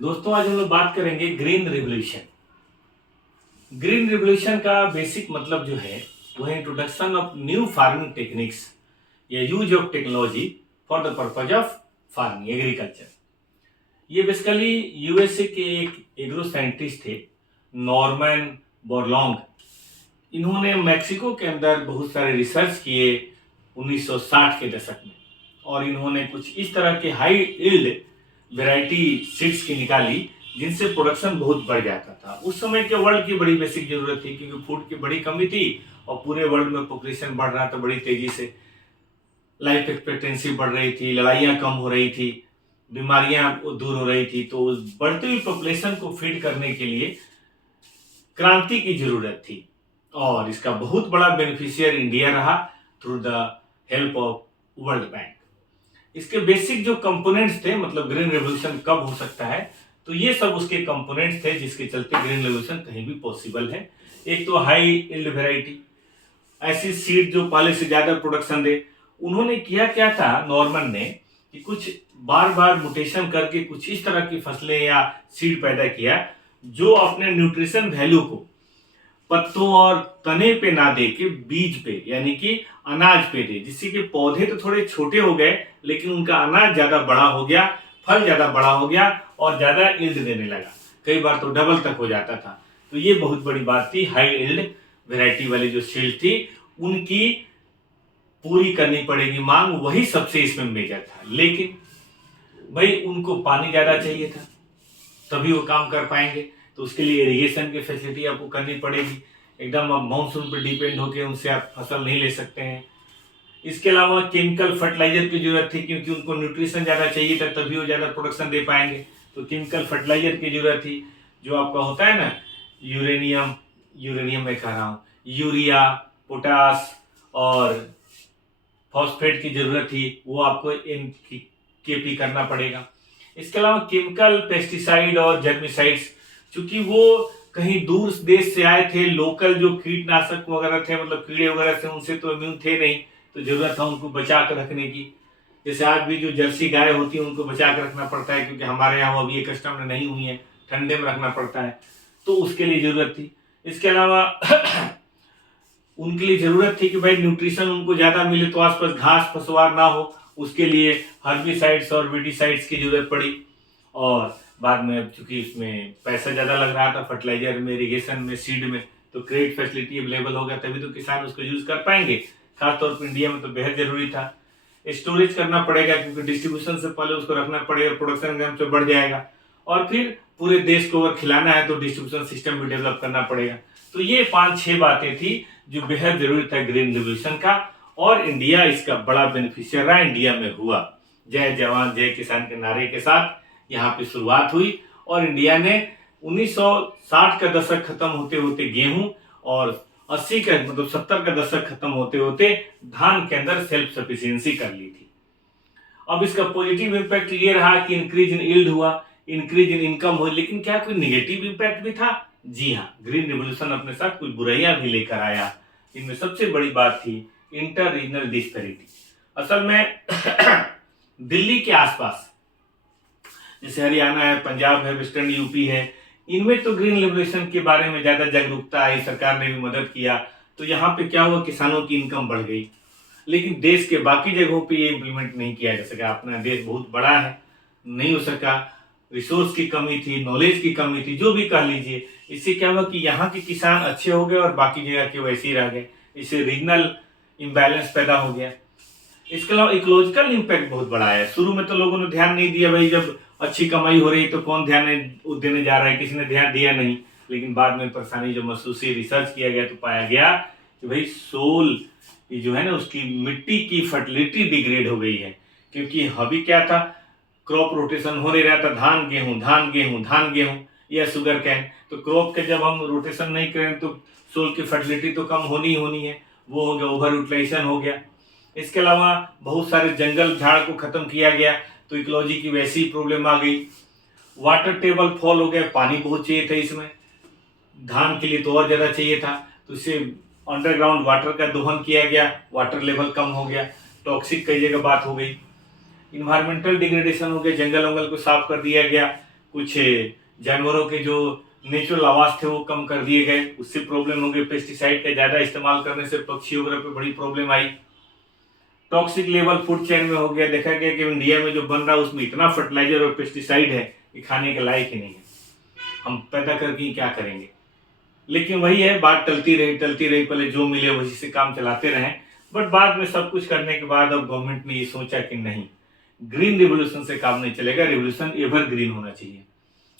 दोस्तों आज हम लोग बात करेंगे ग्रीन रिवॉल्यूशन। ग्रीन रिवॉल्यूशन का बेसिक मतलब जो है वो है introduction of new farming techniques या use of technology for the purpose of farming agriculture. ये बेसिकली यूएसए के एक एग्रो साइंटिस्ट थे, नॉर्मन बोरलॉन्ग। इन्होंने मैक्सिको के अंदर बहुत सारे रिसर्च किए 1960 के दशक में, और इन्होंने कुछ इस तरह के हाई यील्ड वैरायटी सीड्स की निकाली जिनसे प्रोडक्शन बहुत बढ़ जाता था। उस समय के वर्ल्ड की बड़ी बेसिक जरूरत थी क्योंकि फूड की बड़ी कमी थी और पूरे वर्ल्ड में पॉपुलेशन बढ़ रहा था बड़ी तेजी से। लाइफ एक्सपेक्टेंसी बढ़ रही थी, लड़ाइयाँ कम हो रही थी, बीमारियां दूर हो रही थी। तो उस बढ़ती हुई पॉपुलेशन को फीड करने के लिए क्रांति की जरूरत थी, और इसका बहुत बड़ा बेनिफिशियर इंडिया रहा through the help of world bank. इसके बेसिक जो कंपोनेंट्स थे, मतलब ग्रीन रेवोल्यूशन कब हो सकता है, तो ये सब उसके कंपोनेंट्स थे जिसके चलते ग्रीन रेवोल्यूशन कहीं भी पॉसिबल है। एक तो हाई यील्ड वैरायटी, ऐसी सीड जो पहले से ज्यादा प्रोडक्शन दे। उन्होंने किया क्या था नॉर्मन ने कि कुछ बार बार म्यूटेशन करके कुछ इस तरह की फसलें या सीड पैदा किया जो अपने न्यूट्रिशन वैल्यू को पत्तों और तने पे ना दे के बीज पे यानी कि अनाज पे दे, जिससे कि पौधे तो थोड़े छोटे हो गए लेकिन उनका अनाज ज्यादा बड़ा हो गया, फल ज्यादा बड़ा हो गया और ज्यादा यील्ड देने लगा। कई बार तो डबल तक हो जाता था। तो ये बहुत बड़ी बात थी। हाई यील्ड वैरायटी वाली जो सीड थी उनकी पूरी करनी पड़ेगी मांग, वही सबसे इसमें मेजर था। लेकिन भाई उनको पानी ज्यादा चाहिए था तभी वो काम कर पाएंगे, तो उसके लिए इरिगेशन की फैसिलिटी आपको करनी पड़ेगी। एकदम आप मानसून पर डिपेंड होकर उनसे आप फसल नहीं ले सकते हैं। इसके अलावा केमिकल फर्टिलाइजर की जरूरत थी क्योंकि उनको न्यूट्रिशन ज़्यादा चाहिए था तभी वो ज़्यादा प्रोडक्शन दे पाएंगे। तो केमिकल फर्टिलाइजर की जरूरत थी, जो आपका होता है ना यूरेनियम, यूरेनियम मैं कह रहा हूँ, यूरिया, पोटास और फॉस्फेट की जरूरत थी, वो आपको एनकेपी करना पड़ेगा। इसके अलावा केमिकल पेस्टिसाइड और जर्मिसाइड्स, चूंकि वो कहीं दूर देश से आए थे, लोकल जो कीटनाशक वगैरह थे मतलब कीड़े वगैरह से उनसे तो इम्यून थे नहीं, तो जरूरत था उनको बचा कर रखने की। जैसे आज भी जो जर्सी गाय होती है उनको बचा कर रखना पड़ता है क्योंकि हमारे यहाँ अभी ये कस्टम नहीं हुई है, ठंडे में रखना पड़ता है, तो उसके लिए जरूरत थी। इसके अलावा उनके लिए जरूरत थी कि भाई न्यूट्रिशन उनको ज्यादा मिले तो आसपास घास फसवार ना हो, उसके लिए हर्बिसाइड्स और विडिसाइड्स की जरूरत पड़ी। और बाद में चूंकि इसमें पैसा ज्यादा लग रहा था फर्टिलाइजर में, इरिगेशन में, सीड में, तो क्रेडिट फैसिलिटी अवेलेबल हो गया तभी तो किसान उसको यूज कर पाएंगे। खासतौर पर इंडिया में तो बेहद जरूरी था। स्टोरेज करना पड़ेगा क्योंकि डिस्ट्रीब्यूशन से पहले उसको रखना पड़ेगा, प्रोडक्शन एकदम से बढ़ जाएगा, और फिर पूरे देश को अगर खिलाना है तो डिस्ट्रीब्यूशन सिस्टम भी डेवलप करना पड़ेगा। तो ये 5-6 बातें थी जो बेहद जरूरी था ग्रीन रिवोल्यूशन का, और इंडिया इसका बड़ा बेनिफिशियर रहा, इंडिया में हुआ। जय जवान जय किसान के नारे के साथ यहाँ पे शुरुआत हुई, और इंडिया ने 1960 का दशक खत्म होते होते गेहूं और 80 का मतलब 70 का दशक खत्म होते होते धान के अंदर सेल्फ सफिशियंसी कर ली थी। अब इसका पॉजिटिव इम्पैक्ट ये रहा कि इंक्रीज इन यील्ड हुआ, इंक्रीज इन इनकम हुई, लेकिन क्या कोई निगेटिव इम्पैक्ट भी था? जी हाँ, ग्रीन रिवोल्यूशन अपने साथ कुछ बुराइयां भी लेकर आया। इनमें सबसे बड़ी बात थी इंटर रीजनल डिस्पैरिटी। असल में दिल्ली के आसपास जैसे हरियाणा है, पंजाब है, वेस्टर्न यूपी है, इनमें तो ग्रीन रिवोल्यूशन के बारे में ज्यादा जागरूकता आई, सरकार ने भी मदद किया, तो यहाँ पे क्या हुआ, किसानों की इनकम बढ़ गई। लेकिन देश के बाकी जगहों पे ये इम्प्लीमेंट नहीं किया जा सका। अपना देश बहुत बड़ा है, नहीं हो सका, रिसोर्स की कमी थी, नॉलेज की कमी थी, जो भी कह लीजिए। इससे क्या हुआ कि यहाँ के किसान अच्छे हो गए और बाकी जगह के वैसे ही रह गए। इससे रीजनल इम्बैलेंस पैदा हो गया। इसके अलावा इकोलॉजिकल इम्पैक्ट बहुत बड़ा है। शुरू में तो लोगों ने ध्यान नहीं दिया, भाई जब अच्छी कमाई हो रही तो कौन ध्यान देने जा रहा है, किसी ने ध्यान दिया नहीं। लेकिन बाद में परेशानी जो महसूस हुई, रिसर्च किया गया तो पाया गया कि भाई सोल ये जो है ना उसकी मिट्टी की फर्टिलिटी डिग्रेड हो गई है। क्योंकि अभी क्या था, क्रॉप रोटेशन हो नहीं रहा था, धान गेहूं धान गेहूं धान गेहूं या शुगर कैन। तो क्रॉप के जब हम रोटेशन नहीं करें तो सोल की फर्टिलिटी तो कम होनी ही होनी है, वो हो गया, ओवर यूटिलाइजेशन हो गया। इसके अलावा बहुत सारे जंगल झाड़ को खत्म किया गया तो इकोलॉजी की वैसी ही प्रॉब्लम आ गई। वाटर टेबल फॉल हो गया, पानी बहुत चाहिए था इसमें, धान के लिए तो और ज्यादा चाहिए था, तो इससे अंडरग्राउंड वाटर का दोहन किया गया, वाटर लेवल कम हो गया, टॉक्सिक कई जगह बात हो गई। इन्वायरमेंटल डिग्रेडेशन हो गया, जंगल वंगल को साफ कर दिया गया, कुछ जानवरों के जो नेचुरल आवास थे वो कम कर दिए गए, उससे प्रॉब्लम हो गई। पेस्टिसाइड का ज़्यादा इस्तेमाल करने से पक्षी वगैरह पे बड़ी प्रॉब्लम आई। टॉक्सिक लेवल फूड चेन में हो गया, देखा गया कि इंडिया में जो बन रहा है उसमें इतना फर्टिलाइजर और पेस्टिसाइड है कि खाने के लायक ही नहीं है, हम पैदा करके ही क्या करेंगे। लेकिन वही है, बात टलती रही, पहले जो मिले वही से काम चलाते रहें। बट बाद में सब कुछ करने के बाद अब गवर्नमेंट ने ये सोचा कि नहीं, ग्रीन रिवोल्यूशन से काम नहीं चलेगा, रिवोल्यूशन एवर ग्रीन होना चाहिए,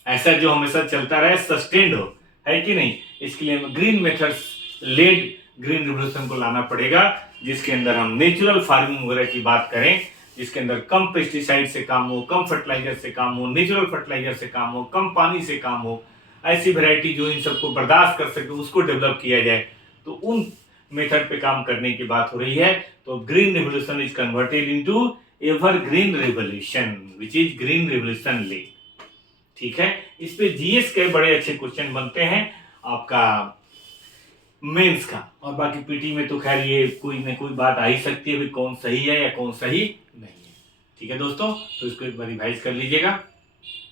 ऐसा जो हमेशा चलता रहे, सस्टेन्ड हो, है कि नहीं। इसके लिए हमें green methods led green revolution को लाना पड़ेगा, जिसके अंदर हम नेचुरल फार्मिंग वगैरह की बात करें, जिसके अंदर कम पेस्टिसाइड से काम हो, कम फर्टिलाइजर से काम हो, नेचुरल फर्टिलाइजर से काम हो, कम पानी से काम हो, ऐसी वैरायटी जो इन सबको बर्दाश्त कर सके उसको डेवलप किया जाए। तो उन मेथड पे काम करने की बात हो रही है। तो green revolution is converted into ever green revolution which is green revolution led. ठीक है, इस पे जीएस के बड़े अच्छे क्वेश्चन बनते हैं आपका मेंस का, और बाकी पीटी में तो खैर ये कोई न कोई बात आ ही सकती है, भी कौन सही है या कौन सही नहीं है। ठीक है दोस्तों, तो इसको एक बार रिवाइज कर लीजिएगा।